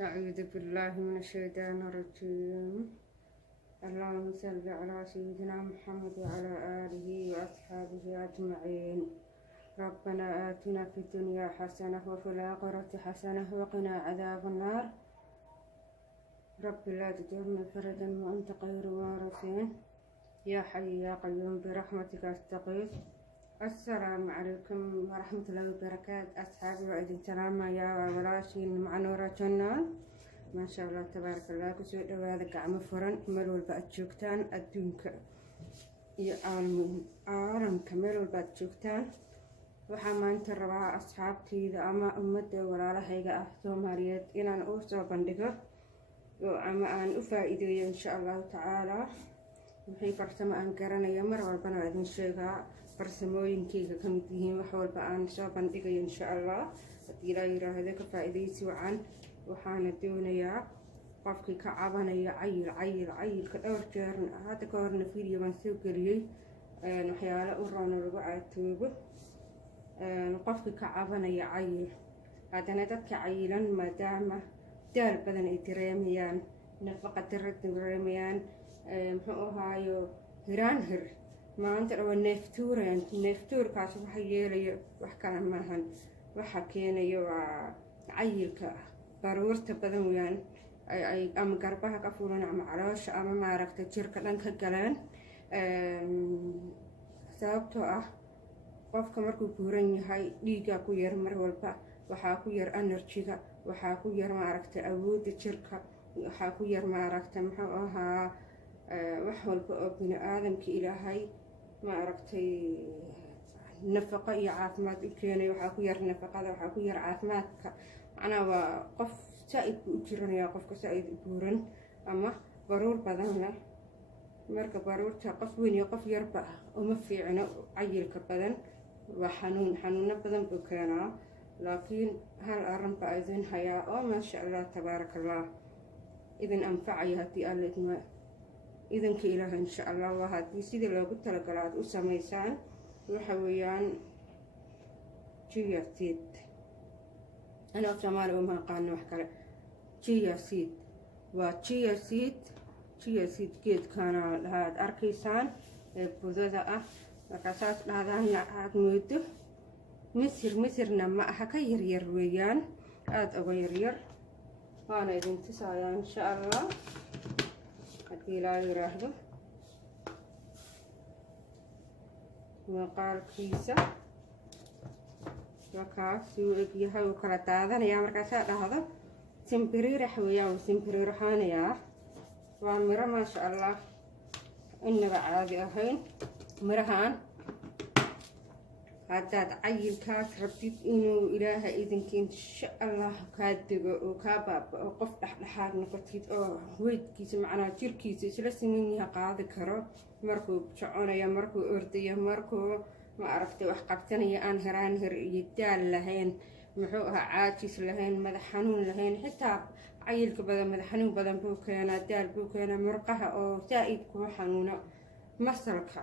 أعوذ بالله من الشيطان الرجيم. اللهم صل على سيدنا محمد وعلى آله وأصحابه أجمعين. ربنا آتنا في الدنيا حسنة وفي الآخرة حسنة وقنا عذاب النار. رب لا تجعلنا فردا وأنت خير الوارثين. يا حي يا قيوم برحمتك أستغيث. السلام عليكم ورحمة الله وبركاته. أصحابي وإذن سلام يا ولاشين مع نور جنان. ما شاء الله تبارك الله. كسود هذا قعم فرن ملول بأتشوكتان الدنك يا عالم كمل بأتشوكتان. وحمان ترى أصحابتي إذا أما أمد ولا لهيجا أحتم هريت إن أنا أوصل بندقة وأما أن أفائده إن شاء الله تعالى. وحي فرسم أن كرنا يمر والبنا إذن شيئا farsamooyinkayga ka mid yihiin wax walba aan soo bandhigayo insha allah haddii ilaa yiraahdo ka faa'iidaysi wacan. waxaana doonayaa qofkii ka cabanaya cayilka dhowr jeer hadda ka horna video baan soo geliyey waxyaalo u roon lagu caatoobo. qofkii ka cabanaya cayil haddana dadka cayilan maadaama daal badan ay dareemayaan nafaqa darro dareemayaan muxuu ahaayo hiraanhir maanta dhawa neeftuurkaas waxa yeelaya wax kale maahan. waxa keenayo waa cayilka baruurta badan weyaan ay ama garbaha ka fuulan ama caloosha ama maaragta jirka dhan ka galaan. sababtoo ah qofka markuu buuran yahay dhiigga ku yar mar walba, waxaa ku yar enerjiga, waxaa ku yar maaragta awoodda jirka, waxaa ku yar maaragta muxuu ahaa wax walba oo bini aadamka ilaahay maaragtay nafaqo iyo caafimaad u keenay. waxaa ku yar nafaqada, waxaa ku yar caafimaadka. macnaha waa qof saa-id buu u jiranayaa, qofka saa-id u buuran ama baruur badan leh. marka baruurta qof weyn iyo qof yarba uma fiicno. cayilka badan waa xanuuno badan buu keenaa. laakiin hal arrin baa idin hayaa oo maasha allah tabaaraka allah idin anfacaya haddii alla idma idanka ilaaha insha allah. waa haddii sidii loogu talagalo aad u samaysaan. waxa weeyaan chia seed. anaa soomaali uma aqaano wax kale. chia seed waa chia seed geedkaana dhahaa aad arkaysaan ee budada ah. markaa saas dhahdaana aad moodo misirna ma aha, ka yaryar weeyaan, aada uga yaryar. waana idin tusayaa insha allah haddii ilaa yiraahdo. muuqaalkiisa wakaas uu egyahay uu kala daadanayaa. markaasaa dhahdo simbiriirax weeyaan, wuu simbiriiraxaanayaa. waa miro maasha allah inaba caadi ahayn. mirahan haddaad cayilkaas rabtid inuu ilaaha idinka insha allah kaa dego oo kaa baaba-o, qof dhexdhexaad noqotid oo weydkiisa macnaa jirkiisa isla siman yaha qaadi karo. markuu soconaya, markuu ordaya, markuu ma aragtay wax qabsanaya, aan hiraanhir iyo daal lahayn, muxuu ahaa caajis lahayn, madax xanuun lahayn. xitaa cayilka badan madax xanuun badan buu keenaa, daal buu keenaa. murqaha oo saa-id kuu xanuuno, masalka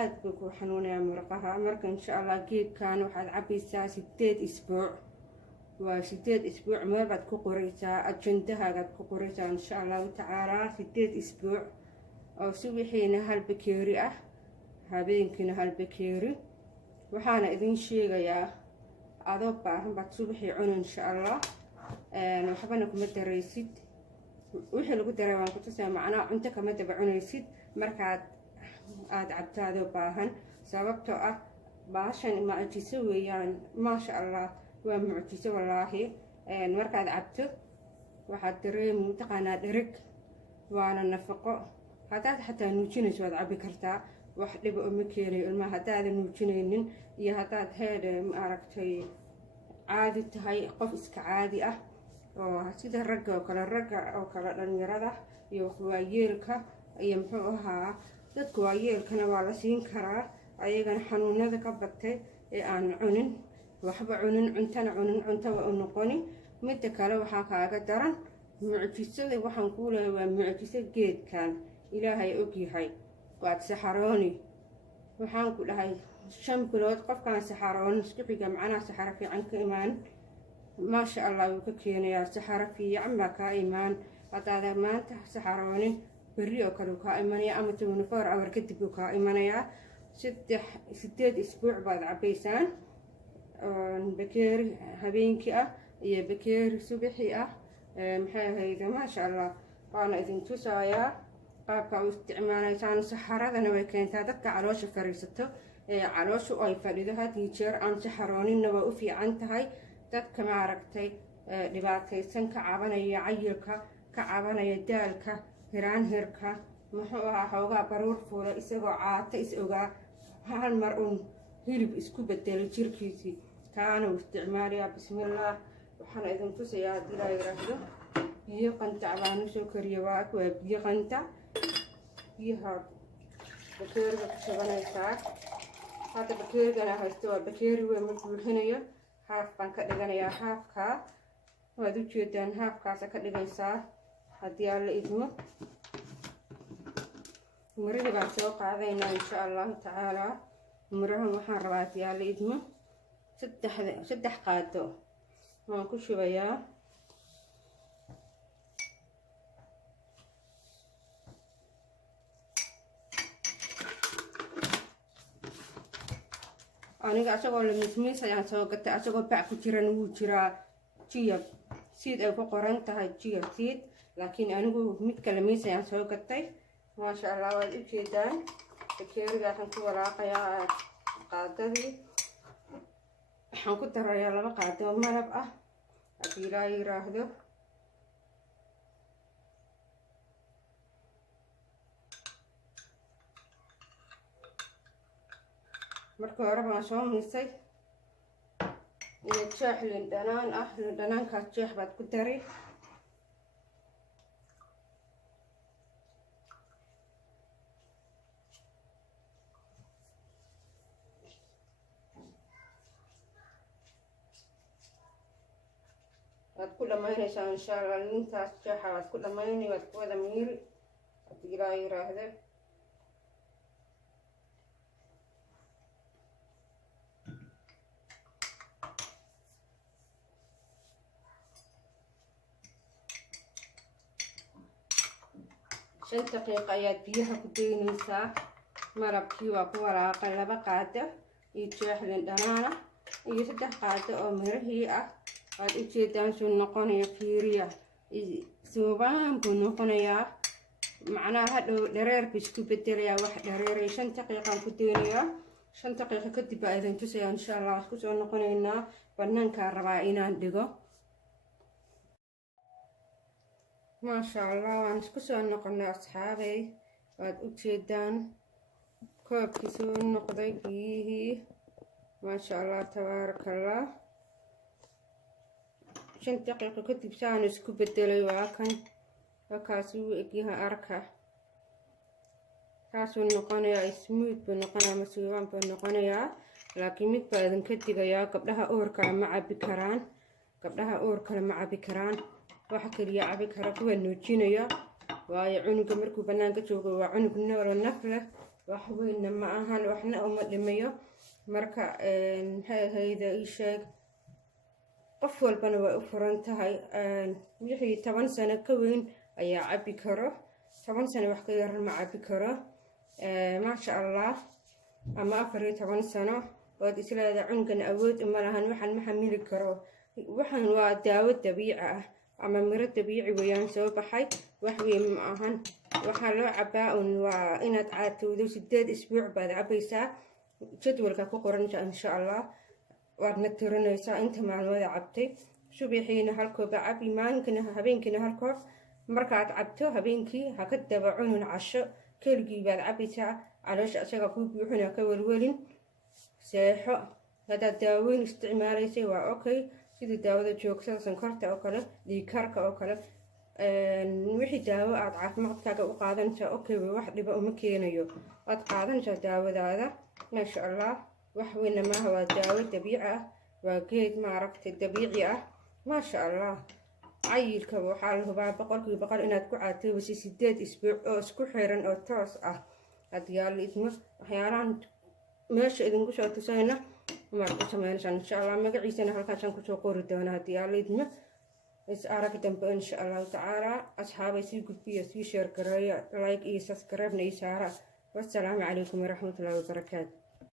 aad buu kuu xanuunayaa murqaha. marka insha allah geedkan waxaad cabaysaa 8 isbuuc. waa 8 isbuuc meel baad ku qoraysaa, ajendahaagaad ku qoraysaa insha allahu tacaalaa 8 isbuuc. oo subaxiina hal bakeeri ah, habeenkiina hal bakeeri. waxaana idin sheegayaa adoo baahan baad subaxii cuni insha allah. waxbana kuma daraysid. wixii lagu daray waan ku tusaa, macnaha cunto kama daba cunaysid markaad aada cabtaadoo baahan. sababtoo ah baashan mucjiso weeyaan, maasha allah waa mucjiso wallaahi. markaad cabto waxaad dareemi mataqaanaa dhereg, waana nafaqo. haddaad xataa nuujinayso waad cabi kartaa, wax dhiba uma keenayo ilmaha haddaadan nuujinaynin. iyo haddaad heedhe ma aragtay caadi tahay, qof iska caadi ah oo sida ragga oo kale dhalinyarada iyo waayeelka iyo muxuu ahaa dadka waayeelkana waa la siin karaa. ayagana xanuunada ka batay ee aan cunin waxba cunin, cuntana cunin, cunto waa u noqoni. midda kale waxaa kaaga daran mucjisada. waxaan kuu leehay waa mucjiso geedkan ilaahay ogyahay. waad saxarooni. waxaan ku dhahay 5 bilood qofkaan saxaroon isku xiga macnaha saxaro fiican ka imaan ما شاء الله وككين يا سحرة في عمك إيمان هذا ما أنت سحروني بريو كانوا كائمان يا أما تونفور أو ركتبوا كائمان يا ستة أسبوع بعد عبيسان بكير هبينك يا بكير صبحي محاها ما شاء الله وأنا إذن تسايا قابك استعماليسان سحرادana way keentaa dadka caloosha fariisato calooshu ay fadhido hadii jeer aan saxarooninna waa u fiican tahay dadka ma aragtay dhibaataysan ka cabanaya cayilka ka cabanaya daalka hiraan hirka muxuu ahaa xoogaa baruur fuula isagoo caata is ogaa hal mar uun hilib isku bedelay jirkiisii kaana u isticmaalayaa bismillaah waxaan idin tusayaa haddii la yiraahdo biyo qantac baan usoo kariya waa biyo qantac biyaha bakeeriga ku shubanaysaa hadda bakeerigana haysto waa bakeeri weyn ma buuxinayo haaf baan ka dhiganayaa haafkaa waad u jeedaan haafkaasa ka dhigaysaa haddii aan la idmo mirihii baan soo qaadaynaa insha allahu tacaalaa mirahan waxaan rabaa haddii aan la idmo saddex qaado waan ku shubayaa aniga asagoo la mismiis ayaan soo gatay asagoo bac ku jiran wuu jiraa jiyab siid ay ku qoran tahay jiyab siid laakiin anigu mid kale miis ayaan soo gatay maasha allah waad u jeedaan bakeerigaasaan ku walaaqayaa qaadadii waxaan ku darayaa 2 qaado malab ah haddii la yiraahdo marka hore baan soo miisay iyo jeex liin dhanaan ah liin dhanaankaas jeex baad ku daray waad ku dhamaynaysaa insha allah liintaas jeexa waad ku dhamaynay waad ku wada miiri haddii la yiraahdo شنت دقيقة ayaad biyaha ku deynaysaa malabkii waa ku walaaqay 2 qaado iyo jeex liin dhanaan ah iyo 3 qaado oo mirihii ah waad u jeedaan soo noqonaya fiiriya suubaan buu noqonayaa macnaha hadhow dhareerku isku bedelayaa wax dhareeray 5 daqiiqaan ku deynayaa 5 daqiiqo kadib baa idin tusaya insha allah isku soo noqonaynaa banaanka rabaa inaan dhigo ما شاء الله وأنا اسكسو نقنا أصحابي واد أجدان كوب كيسو نقضي فيه ما شاء الله تبارك الله 5 دقيقة كنت بسان اسكو بدلي واكن وكاسو اجيها أركا كاسو نقنا اسمود بنقنا مسوان بنقنا لكن ميت بعدين كدقا يا قبلها أوركا مع بكران قبلها أوركا مع بكران waxa kaliya cabi kara kuwa nuujinaya waayo cunuga markuu banaanka joogo waa cunug nool naf leh wax weyn ma ahan waxna uma dhimayo marka maxay hayda ii sheeg qof walbana way u furan tahay wixii 10 sano ka weyn ayaa cabi karo 10 sano wax ka yar ma cabi karo ma sha Allah ama 14 sano oo islaada cunugan awood uma lahan waxan ma xamili karo waxan waa daawo dabiici ah ama miro dabiici weeyaan soo baxay wax weyn ma ahan waxa loo cabaa waa inaad caatowdo 8 isbuuc baad cabaysaa jadwalka ku qoran insha Allah waad na tirinaysaa inta maalmood cabtay subaxiina hal koob cabi maalinkina habeenkina hal koob markaad cabto habeenkii ha ka daba cunun casho keligii baad cabaysaa caloosha asaga ku buuxina ka walwalin seexo hada daaweyn isticmaalaysay waa okay sidii daawada joogtada sonkorta oo kale dhiigkarka oo kale wixii daawo aad caafimaadkaaga u qaadanaysaa okay wax dhiba uma keenayo aad qaadanaysaa daawadaada ma sha Allah wax weyn ma aha waa daawo dabiici ah waa geed ma aragtay dabiici ah ma sha Allah cayilka waxa la hubaa 100% inaad ku caatoobo 8 isbuuc oo isku xiran oo toos ah hadii aad idmo waxyaalaan meesha idinku soo tusayna marka sameynaysan insha allah magaciisana halkaasaan kusoo qori doonaa haddii aa leydma is arag dambe insha allahu tacaala asxaabay sii gudbiya sii sheer gareeya like iyo subscribe na ii saara wassalaamu calaykum waraxmatullaahi wabarakaatu